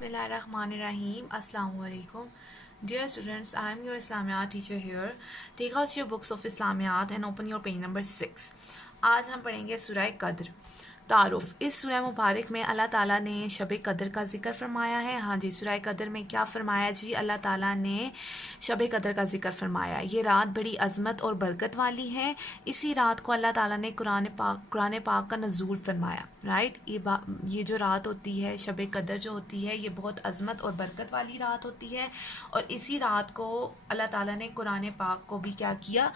Bismillahirrahmanirrahim. Assalamu alaikum. Dear students, I am your Islamiyat teacher here. Take out your books of Islamiyat and open your page number 6. आज हम पढ़ेंगे सूरह कद्र तारुफ। इस सूरह मुबारक में अल्लाह ताला ने शब कद्र का जिक्र फरमाया है। हाँ जी, सूरह कद्र में क्या फरमाया जी? अल्लाह ताला ने शब कद्र का जिक्र फरमाया। ये रात बड़ी अज़मत और बरकत वाली है। इसी रात को अल्लाह ताला ने कुरान पाक का नज़ूल फरमाया। राइट, ये जो रात होती है शब कद्र जो होती है, ये बहुत अज़मत और बरकत वाली रात होती है। और इसी रात को अल्लाह ताला ने कुरान पाक को भी क्या किया?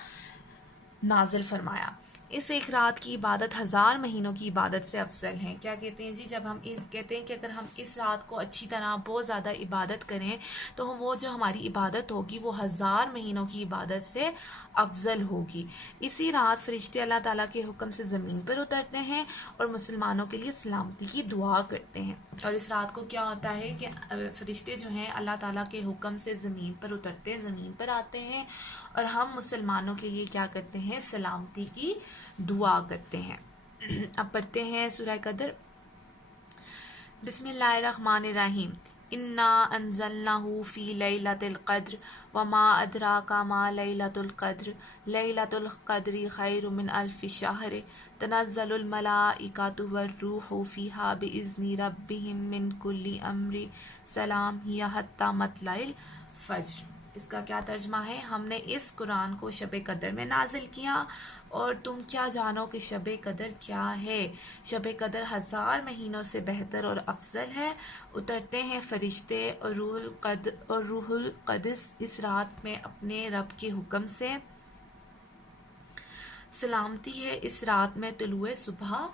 नाजिल फरमाया। इस एक रात की इबादत 1000 महीनों की इबादत से अफजल है। क्या कहते हैं जी? जब हम कहते हैं कि अगर हम इस रात को अच्छी तरह बहुत ज़्यादा इबादत करें तो वो जो हमारी इबादत होगी वो 1000 महीनों की इबादत से अफजल होगी। इसी रात फरिश्ते अल्लाह ताला के हुक्म से ज़मीन पर उतरते हैं और मुसलमानों के लिए सलामती की दुआ करते हैं। और इस रात को क्या होता है कि फरिश्ते जो हैं अल्लाह ताला के हुक्म से ज़मीन पर उतरते हैं, ज़मीन पर आते हैं और हम मुसलमानों के लिए क्या करते हैं? सलामती की दुआ करते हैं। अब पढ़ते हैं सूरह कद्र। बिस्मिल्लाहिर्रहमानिर्रहीम। इन्ना अंज़लनाहु फ़ी लैलतिल क़द्र वमा अदराका मा लैलतुल क़द्र लैलतुल क़द्रि खैरुम मिन अल्फ़ि शहर तनज़्ज़लुल मलाइकतु वर्रूहु फ़ीहा बिइज़्नि रब्बिहिम मिन कुल्लि अम्रि सलाम हिया हत्ता मतलइल फ़ज्र। इसका क्या तर्जमा है? हमने इस कुरान को शब कद्र में नाजिल किया और तुम क्या जानो कि शब कद्र क्या है? शब कद्र 1000 महीनों से बेहतर और अफजल है। उतरते हैं फरिश्ते और रूहुल क़ुद्स इस रात में अपने रब के हुक्म से। सलामती है इस रात में तुलुए सुबह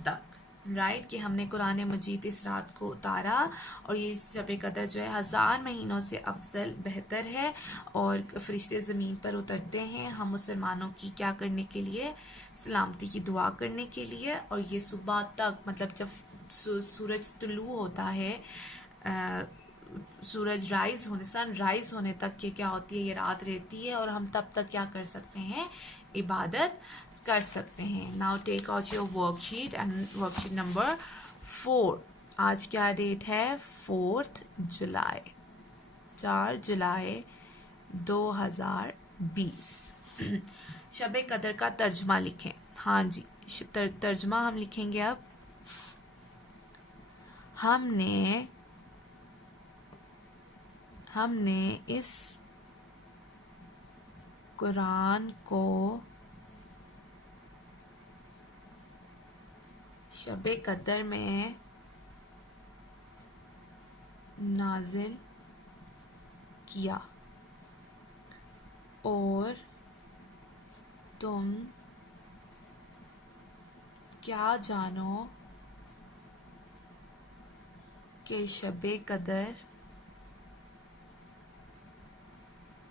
तक। राइट, कि हमने कुरान मजीद इस रात को उतारा और ये शब कद्र जो है 1000 महीनों से अफजल बेहतर है। और फरिश्ते ज़मीन पर उतरते हैं हम मुसलमानों की क्या करने के लिए? सलामती की दुआ करने के लिए। और ये सुबह तक, मतलब जब सूरज तुलू होता है, सूरज राइज होने, सन राइज होने तक के क्या होती है? ये रात रहती है और हम तब तक क्या कर सकते हैं? इबादत कर सकते हैं। Now take out your worksheet and worksheet number 4। आज क्या डेट है? 4 जुलाई, 4 जुलाई 2020। शब कद्र का तर्जमा लिखें। हाँ जी, तर्जमा हम लिखेंगे। अब हमने इस कुरान को शब कद्र में नाजिल किया और तुम क्या जानो कि शब कद्र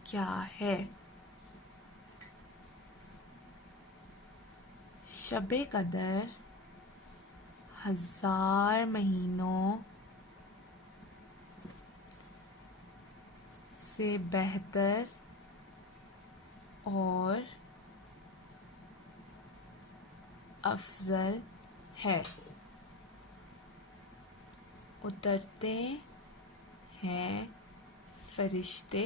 क्या है? शब कद्र 1000 महीनों से बेहतर और अफजल है। उतरते हैं फरिश्ते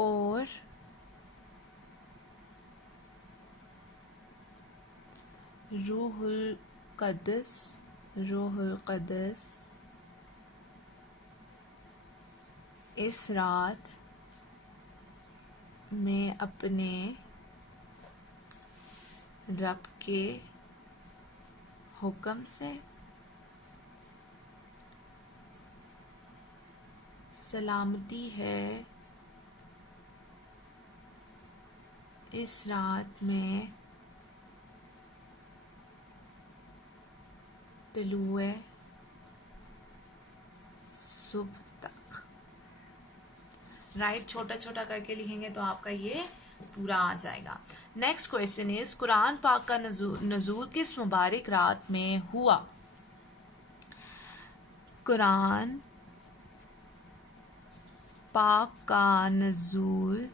और रूहुल क़ुद्स इस रात में अपने रब के हुक्म से। सलामती है इस रात में तुलुए सुबह तक। राइट, छोटा छोटा करके लिखेंगे तो आपका ये पूरा आ जाएगा। नेक्स्ट क्वेश्चन इज, कुरान पाक का नज़ूल किस मुबारक रात में हुआ? कुरान पाक का नज़ूल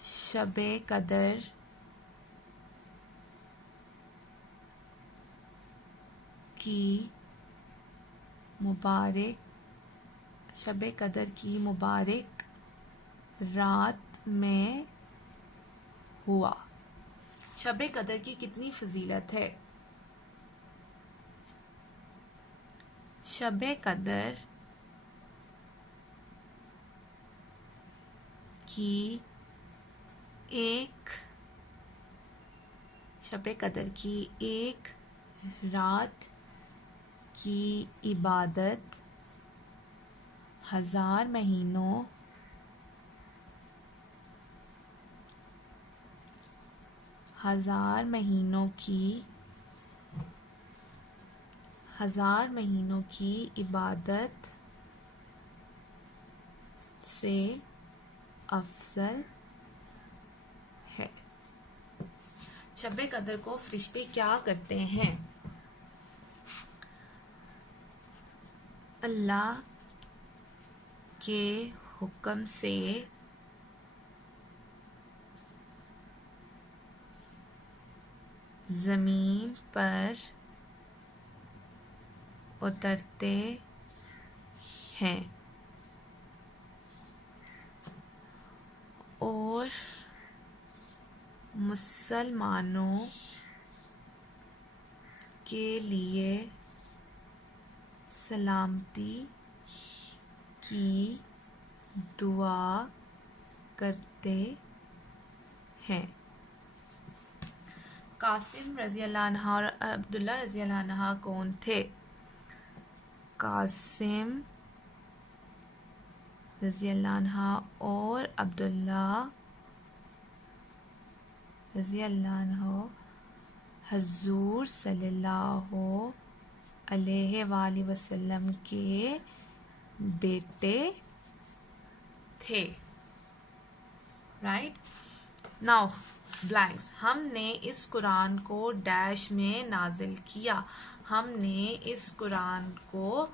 शब कद्र کی مبارک رات میں ہوا. شب قدر کی کتنی فضیلت ہے؟ شب قدر کی ایک رات کی عبادت 1000 مہینوں کی عبادت سے افضل ہے. شب قدر کو فرشتے کیا کرتے ہیں؟ اللہ کے حکم سے زمین پر اترتے ہیں اور مسلمانوں کے لیے سلامتی کی دعا کرتے ہیں. قاسم رضی اللہ عنہ اور عبداللہ رضی اللہ عنہ کون تھے؟ قاسم رضی اللہ عنہ اور عبداللہ رضی اللہ عنہ حضور صلی اللہ علیہ وآلہ وسلم کے بیٹے تھے. Right now blanks. ہم نے اس قرآن کو ڈیش میں نازل کیا. ہم نے اس قرآن کو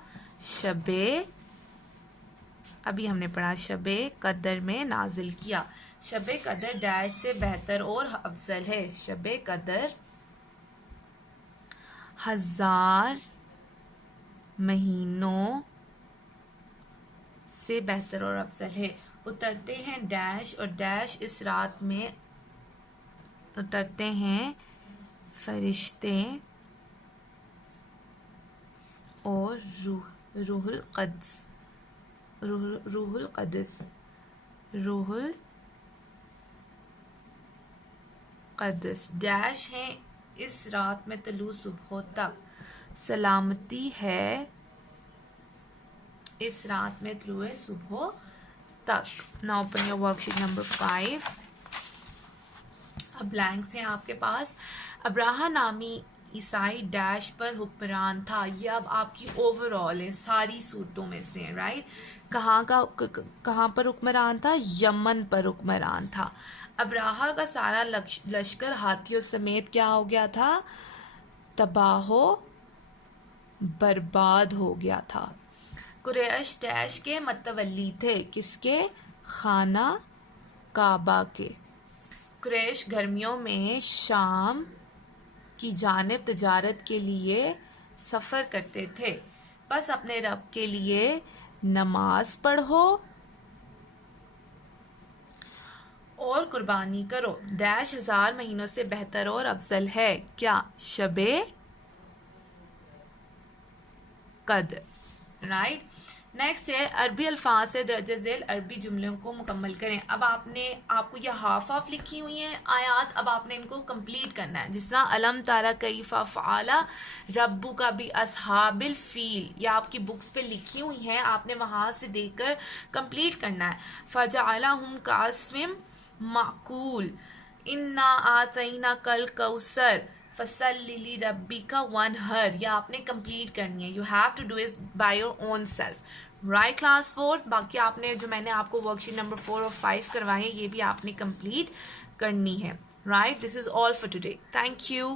ابھی ہم نے پڑھا شب قدر میں نازل کیا. شب قدر ڈیش سے بہتر اور افضل ہے. شب قدر 1000 مہینوں سے بہتر اور افضل ہے. اترتے ہیں ڈیش اور ڈیش اس رات میں اترتے ہیں فرشتے اور روح القدس ڈیش ہیں اس رات میں طلوع صبح تک. سلامتی ہے اس رات میں طلوع صبح تک. Now open your worksheet number 5. اب بلینکس ہیں آپ کے پاس. ابراہا نامی عیسائی ڈیش پر حکمران تھا. یہ اب آپ کی اوور آل ہے, ساری صورتوں میں سے ہیں. رائٹ کہاں پر حکمران تھا؟ یمن پر حکمران تھا. ابراہا کا سارا لشکر ہاتھیوں سمیت کیا ہو گیا تھا؟ تباہ و برباد ہو گیا تھا. قریش ڈیش کے متولی تھے. کس کے؟ خانہ کعبہ کے. قریش گرمیوں میں شام کی جانب تجارت کے لیے سفر کرتے تھے. بس اپنے رب کے لیے نماز پڑھو اور قربانی کرو. ڈیش 1000 مہینوں سے بہتر اور افضل ہے. کیا؟ شب قدر. رائٹ نیکسٹ ہے عربی الفاظ سے درجہ ذیل عربی جملوں کو مکمل کریں. اب آپ کو یہ ہاف لکھی ہوئی ہیں آیات. اب آپ نے ان کو کمپلیٹ کرنا ہے. جس طرح الم تارا کیف فعل ربک باصحاب الفیل, یہ آپ کی بکس پہ لکھی ہوئی ہیں, آپ نے وہاں سے دیکھ کر کمپلیٹ کرنا ہے. فجعلہم کعصف مأکول انا اعطیناک الکوثر فصلی لربک وانحر. یہ آپ نے کمپلیٹ کرنی ہے. You have to do it by your own self. Write class 4. باقی آپ نے جو میں نے آپ کو ورک شیٹ نمبر 4 اور 5 کروائے ہیں یہ بھی آپ نے کمپلیٹ کرنی ہے. Right this is all for today. Thank you.